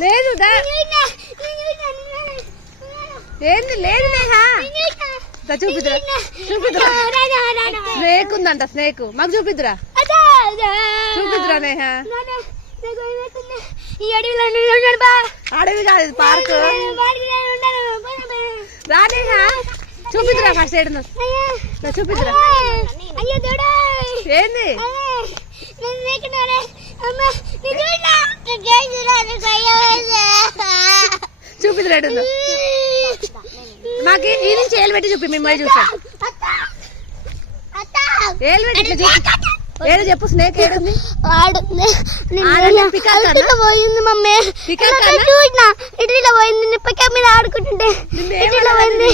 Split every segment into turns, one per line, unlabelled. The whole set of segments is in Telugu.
లేదు ఏంది లేదు నేహా చూపిద్దురా. చూపిద్దురా. స్నేక్ ఉందంట స్నేక్. మాకు చూపిద్దురా. చూపిద్దురా నేహా అడవి కాదు పార్క్. రా నేహా చూపిద్దురా ఫస్ట్ సైడ్ చూపిద్దురా. ఏంది? చూపిద్దురా ఏడుందో మాకు ఈ నుంచి ఏలు పెట్టి చూపి మిమ్మల్ని చూసాం. ఏలు పెట్టి ఏదో చెప్పు స్నేక్ ఏడుంది?
ఇట్లా పోయింది మమ్మీ? చూసినా ఇట్లా పోయింది నిప్పక మీద ఆడుకుంటుంటే. ఇట్లా పోయింది.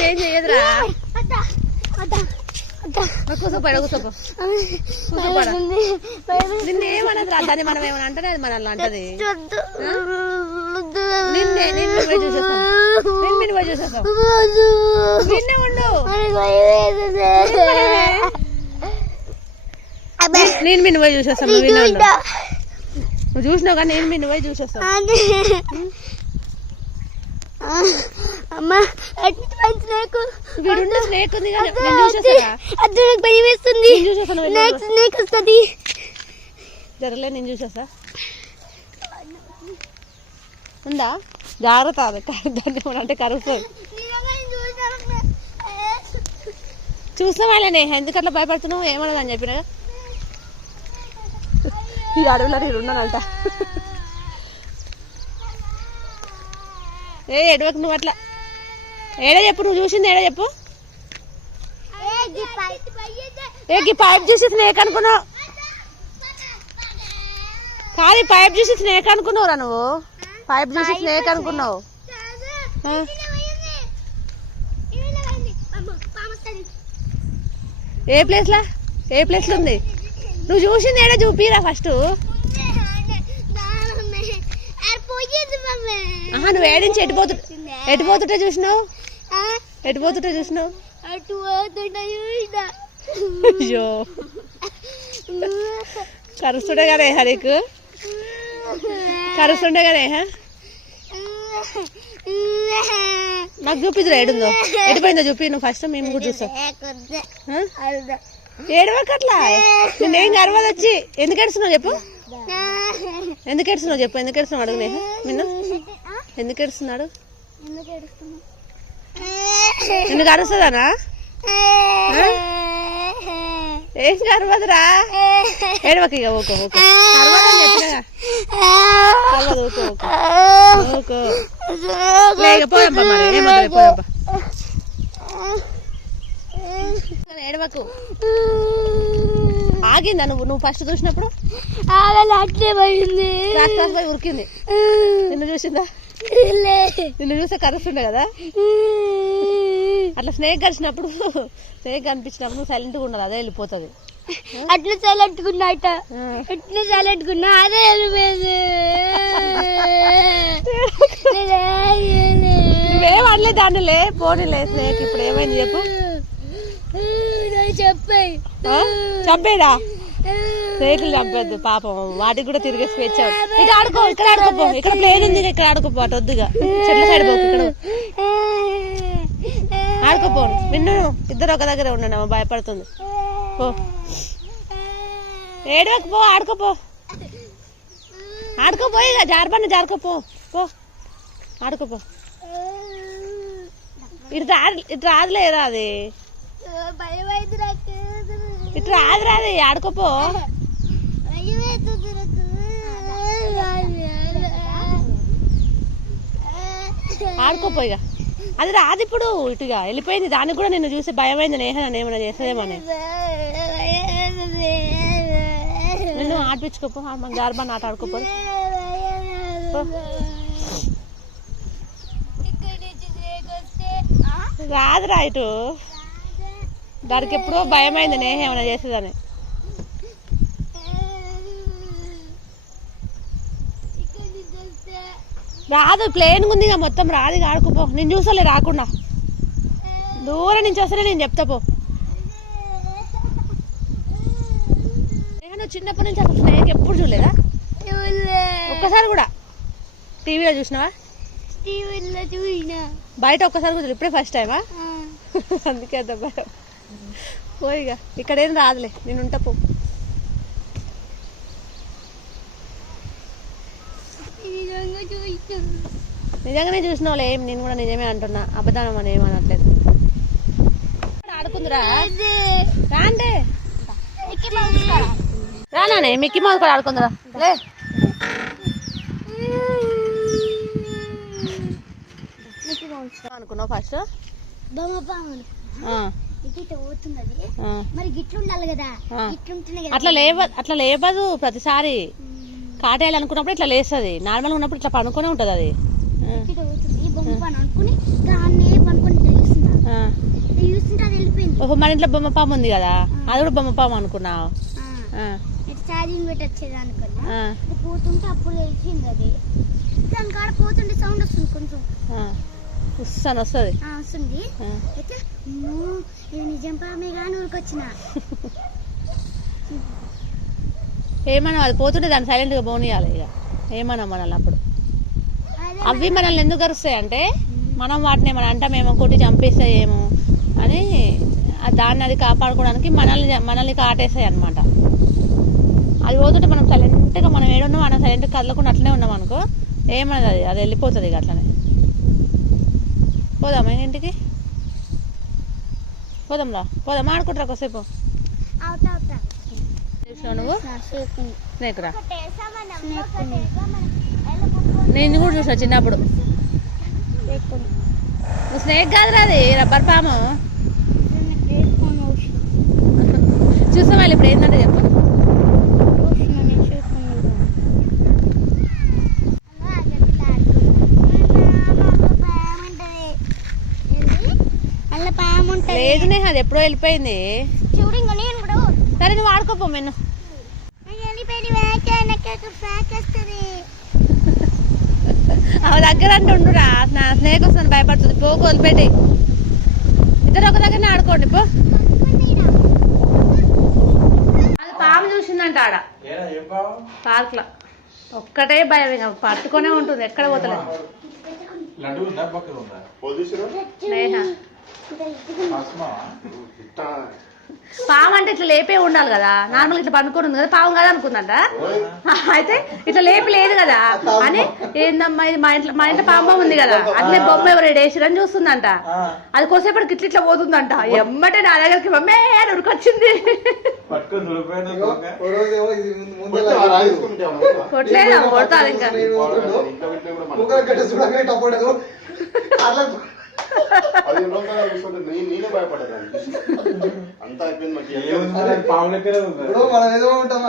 దాన్ని మనం ఏమన్నా అంటే అది మనల్ని అంటది. నేను
నీ
నువ్వు. నువ్వు చూసినావు కానీ నేను స్నేక్ ఉంది
నాకు భయం వేస్తుంది.
నేను చూసేస్తాను
స్నేక్ వస్తుంది.
జరలే నేను చూసేస్తా. ఉందా? జాగ్రత్త అది దాన్ని అంటే కరుగుతుంది చూసిన వాళ్ళనే ఎందుకు అట్లా భయపడుతున్నావు? ఏమన్నది అని చెప్పిన ఈ అడవిలో నేను ఉన్నానంట. ఏ ఎడవకు నువ్వు అట్లా. ఏడ చెప్పు నువ్వు చూసింది ఏడ చెప్పు? ఏ ఈ పైప్ చూసి స్నేక్ అనుకున్నావు? కాదు పైప్ చూసి స్నేక్ అనుకున్నావురా నువ్వు? పైప్ చూసి స్నేక్ అనుకున్నావు? ఏ? ప్లేస్ లా? ఏ ప్లేస్లో ఉంది? నువ్వు చూసింది ఏడా చూపిరా ఫస్ట్ ఆహా నువ్వు ఏడించి ఎటు పోతు ఎటు పోతుంటే చూసినావు? ఎటు పోతుంటే చూసినావు. అయ్యో. కరుస్తుండే కదా హరికి. కరుస్తుండే కదా? నాకు చూపిద్దురా ఏడుందో. ఎడిపోయిందో చూపి నువ్వు ఫస్ట్ మేము కూడా చూస్తాం? ఏడవకట్లా? నేనేం గర్వది వచ్చి? ఎందుకు ఏడుస్తున్నావు చెప్పు. ఎందుకు ఏడుస్తున్నావు చెప్పు ఎందుకు ఏడుస్తున్నావు అడుగు నేహ నిన్ను ఎందుకు ఏడుస్తున్నాడు?
ఎందుకు ఏడుస్తున్నావు?
ఏం గర్వదురా ఏడవక ఇక ఓకే ఓకే గర్వదని చెప్పినగా గర్వదు ఓకే ఓకే ఓకే లేక పోదమ్మా మరి ఏమవుతుంది పోదమ్మా ఏడవకు. ఆగిందా నువ్వు? నువ్వు ఫస్ట్ చూసినప్పుడు?
అట్లే పోయింది.
పోయి ఉరికింది. నిన్ను చూసిందా?
లే.
నిన్ను చూస్తే కరుస్తుండే కదా? అట్లా స్నేక్ కలిసినప్పుడు స్నేక్ కనిపించినప్పుడు నువ్వు సైలెంట్గా ఉండదు అదే వెళ్ళిపోతుంది.
అట్లా చల్లట్టుకున్నా అట ఎట్లా చల్లట్టుకున్నా అదే వెళ్ళిపోయింది.
నువ్వేం అనలే దానిలే పోనీలే స్నేక్ ఇప్పుడు ఏమైంది చెప్పు.
చెప్పాయి
ఆ? చంపేదా? స్నేకులు చంపేద్దు పాపం. వాటికి కూడా తిరిగే స్వేచ్ఛ. ఇటు ఆడుకో ఇక్కడ ఆడుకోపో. ఇక్కడ ప్లేన్ ఉంది ఇక్కడ ఆడుకోపో అటు వద్దుగా. చెట్ల సైడ్ పోకు ఇక్కడ. ఆడుకోపో నిన్ను ఇద్దరు ఒక దగ్గర ఉండండి అమ్మ భయపడుతుంది. పో. ఏడవకు పో ఆడుకోపో. ఆడుకోపో ఇక జారబండి జారుకోపో. పో. ఆడుకోపో. ఇటు రా ఇటు రాదులే అది. ఇటు రాదు రాదు ఆడుకోపో.
భయం
ఆడుకోపో ఇక. అది రాదు ఇప్పుడు ఇటుగా. వెళ్ళిపోయింది. దానికి కూడా నిన్ను చూసి భయమైంది. నేహ నన్ను ఏమైనా చేస్తుందేమని నిన్ను ఆడిపించుకోపో. మన జారబాన్ని ఆట ఆడుకోపో. రాదురా ఇటు. దానికి ఎప్పుడో భయమైంది. నేహేమైనా చేసేదని. రాదు ప్లేన్ ఉంది ఇక మొత్తం రాదు ఆడుకోపో నేను చూసలే రాకుండా. దూరం నుంచి వస్తేనే నేను చెప్తా పో. నువ్వు చిన్నప్పటి నుంచి అసలు స్నేక్ ఎప్పుడు చూడలేదా? ఒక్కసారి కూడా. టీవీలో చూసినావా?
టీవీలో చూసినా.
బయట ఒక్కసారి కూర్చో ఇప్పుడే ఫస్ట్ టైమా అందుకే అంత భయం. పోయిగా ఇక్కడ ఏం రాదులే. నేను ఉంటా పో
నిజంగా చూసినా
నిజంగానే చూసినావులే ఏం నేను కూడా నిజమే అంటున్నా. అబద్ధానం అని ఏమనట్లేదు ఆడుకుందిరా. రాండే. రానానే మిక్కీ మౌస్ కూడా ఆడుకుందిరా. లే. అనుకున్నావు ఫస్ట్?
మరి కదా.
అట్లా లేవ అట్లా లేవదు ప్రతిసారి. కాటేయాలి అనుకున్నప్పుడు ఇట్లా లేస్తుంది. నార్మల్గా ఉన్నప్పుడు ఇట్లా పనుకొనే ఉంటుంది అది.
బొమ్మ పాను అనుకుని దాన్నే పనుకొని ఇట్లా చూస్తున్నా. ఇట్లా చూస్తుంటే అది వెళ్ళిపోయింది.
ఓహో మన ఇంట్లో బొమ్మ పాము ఉంది కదా? అది కూడా బొమ్మ పాము అనుకున్నావు?
ఆ.
ఆ,
ఇటు ఛార్జింగ్ పెట్టి వచ్చేది అనుకున్నా పోతుంటే అప్పుడు తెలిసింది అది. దాని కాడ పోతుంటే సౌండ్ వస్తుంది కొంచెం.
ఉస్సాని వస్తుంది.
వస్తుంది. అయితే ఇది నిజం పామే కానీ ఊరికొచ్చిన.
ఏమన్నా అది పోతుంటే దాన్ని సైలెంట్గా పోనీయాలి ఇక. ఏమన్నా మనల్ని అప్పుడు? అవి మనల్ని ఎందుకు కరుస్తాయి అంటే మనం వాటిని ఏమైనా అంటామేమో కొట్టి చంపేస్తాయేమో అని దాన్ని అది కాపాడుకోవడానికి మనల్ని మనల్ని కాటేస్తాయి అనమాట అది పోతుంటే మనం సైలెంట్గా మనం ఏడున్నాం మనం సైలెంట్గా కదలకుండా అట్లనే ఉన్నాం అనుకో ఏమన్నది అది? అది వెళ్ళిపోతుంది ఇక అట్లనే. పోదామా ఇంక ఇంటికి? పోదాంరా పోదాం ఆడుకుంటారా కొద్దిసేపు? నువ్వు? స్నేక్ రా
స్నేక్
నేను కూడా చూసిన చిన్నప్పుడు. స్నేక్ కాదురా అది రబ్బర్ పాము చూసాం వాళ్ళు ఇప్పుడు ఏంటంటే చెప్పు. లేదు నేహ అది ఎప్పుడో వెళ్ళిపోయింది.
నేను
సరే నువ్వు ఆడుకోపో మెన్ను. దగ్గర అంటే ఉండురా. నా స్నేక్ వస్తుంది భయపడుతుంది. పో వదిలిపెట్టి. ఇద్దరు ఒక దగ్గరనే ఆడుకోండి పో. అది పాము చూసిందంట ఆడ. పార్క్లో ఒక్కటే భయం ఇక పట్టుకొనే ఉంటుంది ఎక్కడ పోతలేదు. స్నేహ? పాము అంటే ఇట్లా లేపే ఉండాలి కదా. నార్మల్ ఇట్లా పండుకొని ఉంది కదా పాము కదా అనుకుందంట. అయితే ఇట్లా లేపి లేదు కదా. అని ఏందమ్మా ఇది? మా ఇంట్లో మా ఇంట్లో పాము ఉంది కదా. అట్లే బొమ్మ ఎవరు వేసిరని చూస్తుందంట. అది కోసేపటికి ఇట్లా ఇట్లా పోతుందంట. ఎమ్మటే నా దగ్గరికి మమ్మే అని ఉరికొచ్చింది. కొట్టలేదు? కొడతాది ఇంకా.
నేను
పదిహేను రోజులు నేనే భయపడ్డాను. అంతా అయిపోయింది
ఉంది.
ఇప్పుడు మనం ఏదో ఉంటాం